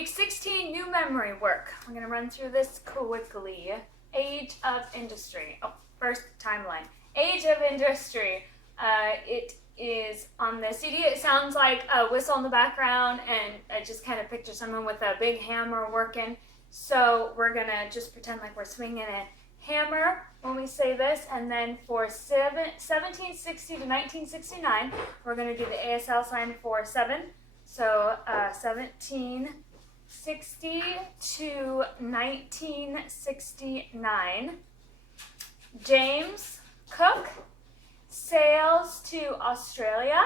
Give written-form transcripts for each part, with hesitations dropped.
week 16, new memory work. We're going to run through this quickly. Age of industry. Oh, first timeline. Age of industry. It is on the CD. It sounds like a whistle in the background, and I just kind of picture someone with a big hammer working. So we're going to just pretend like we're swinging a hammer when we say this, and then for 1760 to 1969, we're going to do the ASL sign for 7. So 1760 to 1969. James Cook sails to Australia,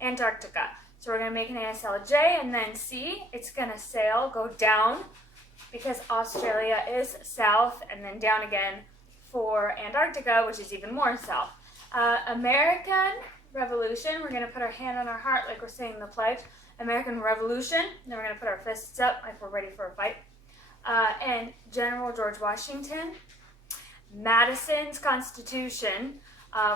Antarctica. So we're going to make an ASL J and then C. It's going to sail, go down, because Australia is south, and then down again for Antarctica, which is even more south. American Revolution, we're going to put our hand on our heart like we're saying the pledge. American Revolution, then we're going to put our fists up like we're ready for a fight. And General George Washington. Madison's Constitution,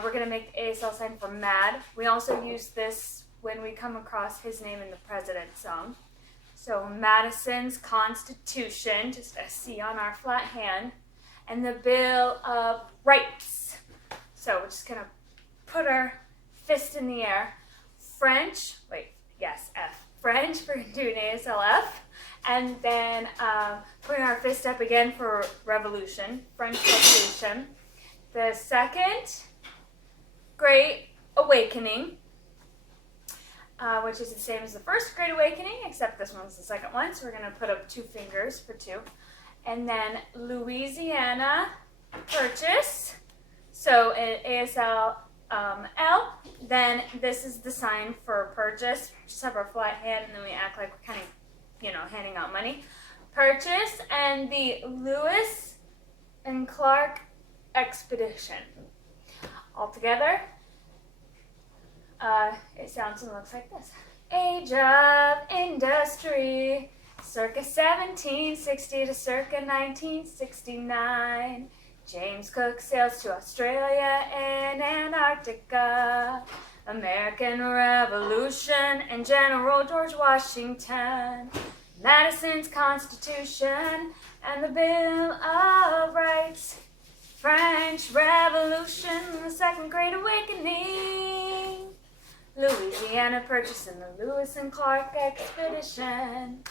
we're going to make the ASL sign for MAD. We also use this when we come across his name in the President's song. So Madison's Constitution, just a C on our flat hand, and the Bill of Rights. So we're just going to put our fist in the air. French, F. French, we're going to do an ASLF, and then putting our fist up again for Revolution, French Revolution. The Second Great Awakening, which is the same as the First Great Awakening, except this one's the second one, so we're going to put up 2 fingers for 2. And then Louisiana Purchase, so an ASL L, then this is the sign for purchase. Just have our flat hand, and then we act like we're kind of, handing out money. Purchase, and the Lewis and Clark Expedition. All together, it sounds and looks like this. Age of industry, circa 1760 to circa 1969. James Cook sails to Australia and Antarctica. American Revolution and General George Washington. Madison's Constitution and the Bill of Rights. French Revolution, the Second Great Awakening. Louisiana Purchase and the Lewis and Clark Expedition.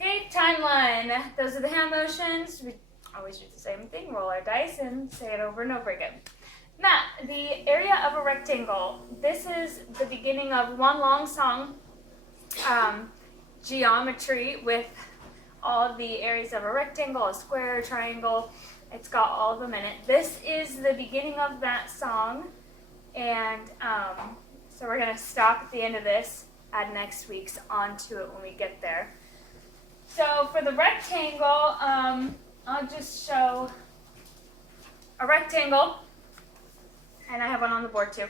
Okay, timeline. Those are the hand motions. We always do the same thing, roll our dice and say it over and over again. Now, the area of a rectangle. This is the beginning of one long song, geometry, with all of the areas of a rectangle, a square, a triangle. It's got all of them in it. This is the beginning of that song, and so we're going to stop at the end of this, add next week's onto it when we get there. So for the rectangle, I'll just show a rectangle, and I have one on the board too.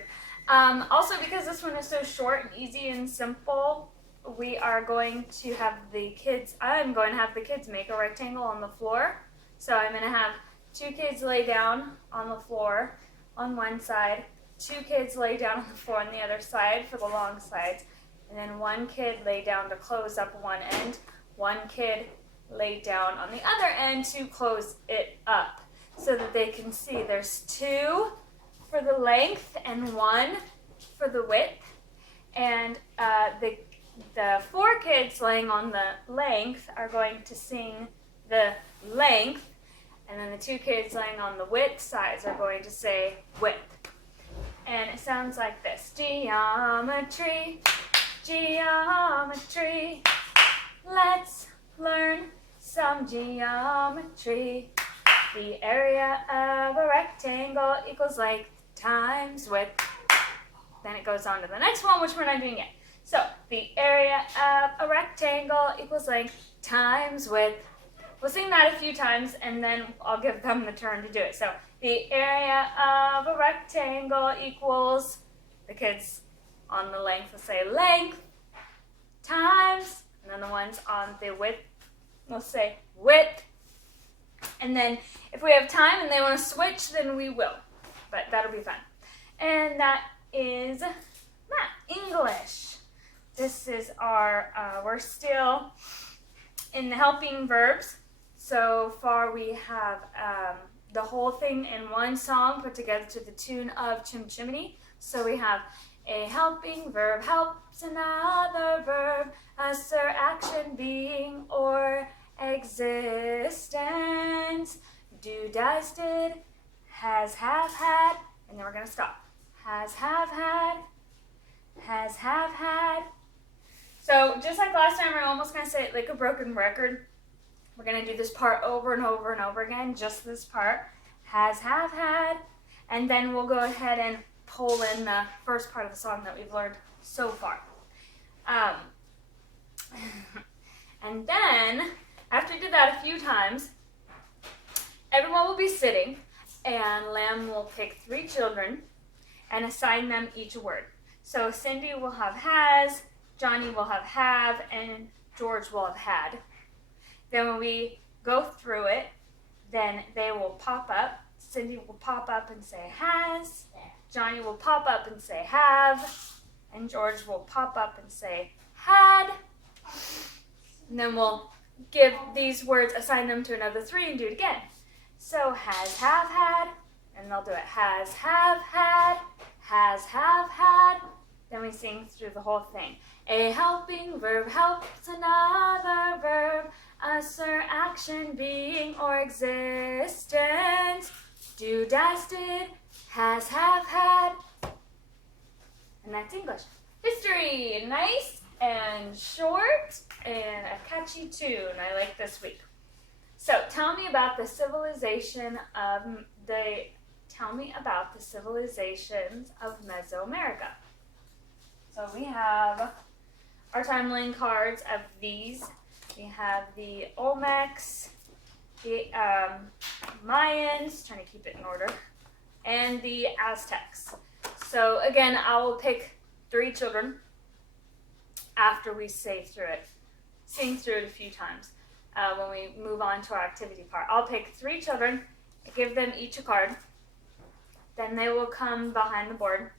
Also, because this one is so short and easy and simple, we are going to have I'm going to have the kids make a rectangle on the floor. So I'm going to have 2 kids lay down on the floor on one side, 2 kids lay down on the floor on the other side for the long sides, and then 1 kid lay down to close up one end, 1 kid lay down on the other end to close it up, so that they can see there's 2 for the length and 1 for the width, and the 4 kids laying on the length are going to sing the length, and then the 2 kids laying on the width sides are going to say width. And it sounds like this. Geometry, geometry, let's learn some geometry. The area of a rectangle equals length times width. Then it goes on to the next one, which we're not doing yet. So the area of a rectangle equals length times width. We'll sing that a few times, and then I'll give them the turn to do it. So the area of a rectangle equals, the kids on the length will say length times, and then the ones on the width will say width. And then if we have time and they want to switch, then we will. But that'll be fun. And that is English. This is our, we're still in the helping verbs, so far we have the whole thing in one song put together to the tune of Chim Chimney. So we have a helping verb helps another verb, assert action, being, or existence. Do, does, did, has, have, had, and then we're going to stop. Has, have, had, has, have, had. So just like last time, we're almost going to say it like a broken record. We're going to do this part over and over and over again, just this part. Has, have, had, and then we'll go ahead and pull in the first part of the song that we've learned so far. And then, after we do that a few times, everyone will be sitting, and Lamb will pick 3 children and assign them each a word. So Cindy will have has, Johnny will have, and George will have had. Then when we go through it, then they will pop up. Cindy will pop up and say has, Johnny will pop up and say have, and George will pop up and say had. And then we'll give these words, assign them to another 3 and do it again. So has, have, had, and they'll do it. Has, have, had, has, have, had. Then we sing through the whole thing. A helping verb helps another verb, assert action, being, or existence. Do, does, did, has, have, had. And that's English. History, nice and short and a catchy tune. I like this week. So tell me about the civilizations of Mesoamerica. So we have our timeline cards of these. We have the Olmecs, the Mayans, trying to keep it in order, and the Aztecs. So again, I will pick 3 children after we sing through it a few times. When we move on to our activity part, I'll pick 3 children, give them each a card. Then they will come behind the board,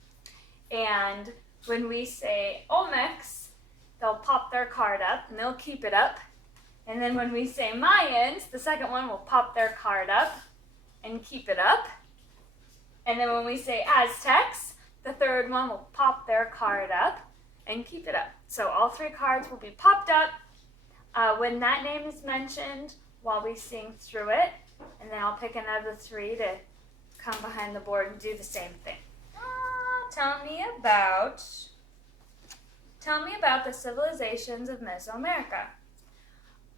and when we say Olmecs, they'll pop their card up and they'll keep it up. And then when we say Mayans, the second one will pop their card up and keep it up. And then when we say Aztecs, the third one will pop their card up and keep it up. So all 3 cards will be popped up when that name is mentioned while we sing through it. And then I'll pick another 3 to come behind the board and do the same thing. Tell me about the civilizations of Mesoamerica.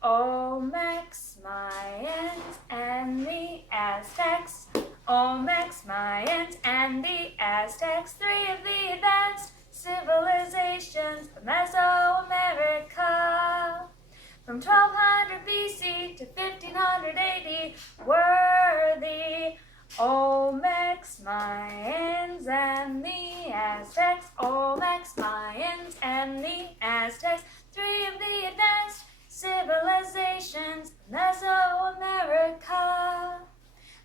Olmecs, Mayans, and the Aztecs. Olmecs, Mayans, and the Aztecs, 3 of the advanced civilizations of Mesoamerica. From 1200 BC to 1500 AD were the Olmecs, Mayans, and the Aztecs. Olmecs, Mayans, and the Aztecs, 3 of the advanced civilizations of Mesoamerica.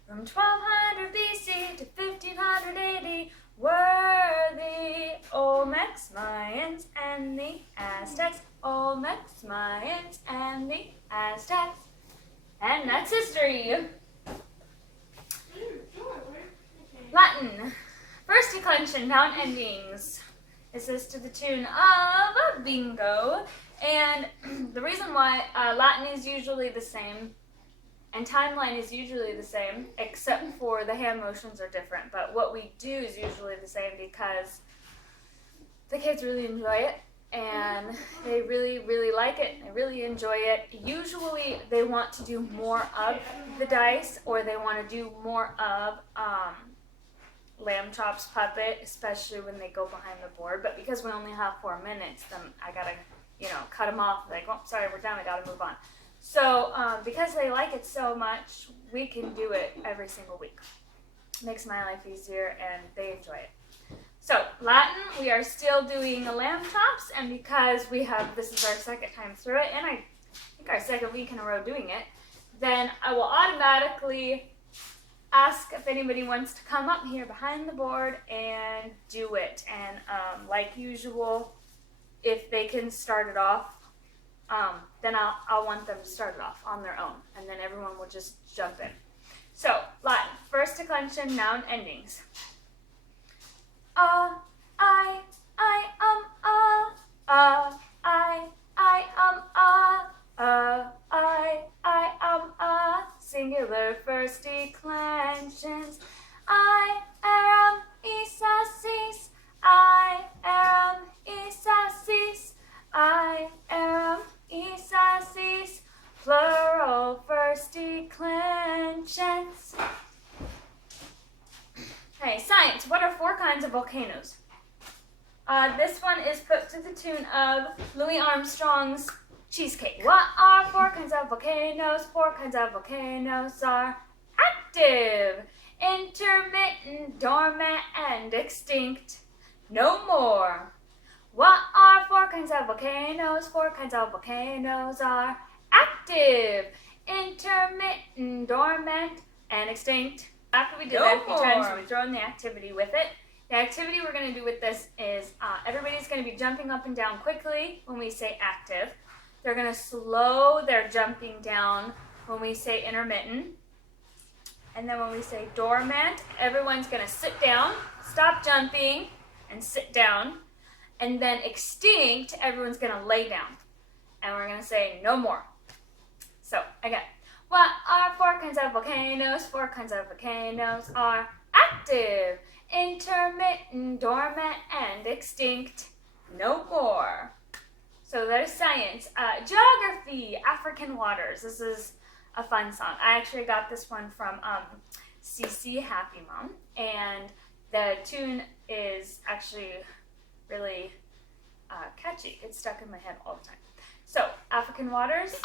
From 1200 BC to 1500 AD were the Olmecs, Mayans, and the Aztecs. Olmecs, Mayans, and the Aztecs. And that's history. Latin. First declension, noun endings. This is to the tune of bingo. And the reason why Latin is usually the same and timeline is usually the same, except for the hand motions are different. But what we do is usually the same because the kids really enjoy it. And they really, really like it. They really enjoy it. Usually they want to do more of the dice, or they want to do more of Lamb Chop's puppet, especially when they go behind the board. But because we only have 4 minutes, then I gotta, cut them off. Like, oh, sorry, we're done. I gotta move on. So because they like it so much, we can do it every single week. It makes my life easier, and they enjoy it. So, Latin, we are still doing Lamb Chops, and because this is our second time through it, and I think our second week in a row doing it, then I will automatically ask if anybody wants to come up here behind the board and do it. And like usual, if they can start it off, then I'll want them to start it off on their own, and then everyone will just jump in. So, Latin. First declension, noun endings. I, singular first declensions. I am isasis. I am isasis. I am isasis. Plural first declensions. Okay, science. What are 4 kinds of volcanoes? This one is put to the tune of Louis Armstrong's Cheesecake. What are 4 kinds of volcanoes? 4 kinds of volcanoes are active, intermittent, dormant, and extinct. No more. What are 4 kinds of volcanoes? 4 kinds of volcanoes are active, intermittent, dormant, and extinct. After we do that a few times, we throw in the activity with it. The activity we're going to do with this is everybody's going to be jumping up and down quickly when we say active. They're going to slow their jumping down when we say intermittent. And then when we say dormant, everyone's going to sit down, stop jumping, and sit down. And then extinct, everyone's going to lay down. And we're going to say no more. So, again. What are 4 kinds of volcanoes? 4 kinds of volcanoes are active, intermittent, dormant, and extinct. No more. So there's science. Geography, African waters. This is a fun song. I actually got this one from CC Happy Mom, and the tune is actually really catchy. It's stuck in my head all the time. So, African waters.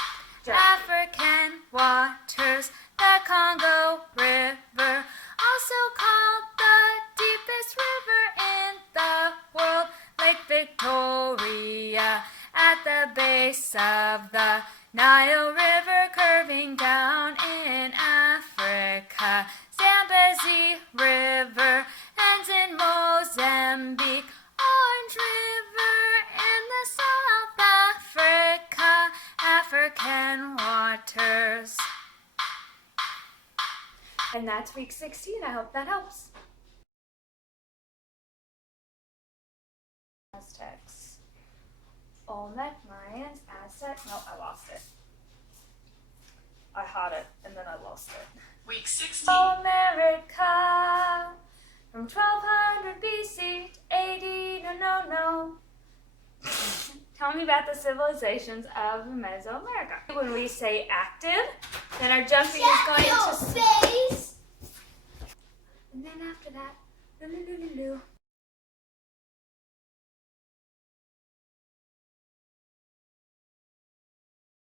African waters, the Congo River, also called the deepest river in the world, Lake Victoria, at the base of the Nile River, curving down in Africa. Zambezi River ends in Mozambique. Orange River in the South Africa, African waters. And that's week 16. I hope that helps. Aztecs. Olmec, Mayans, Aztec. No, I lost it. I had it and then I lost it. Week 16. America. From 1200 BC to AD. No. Tell me about the civilizations of Mesoamerica. When we say active, then our jumping is going to face. and then after that,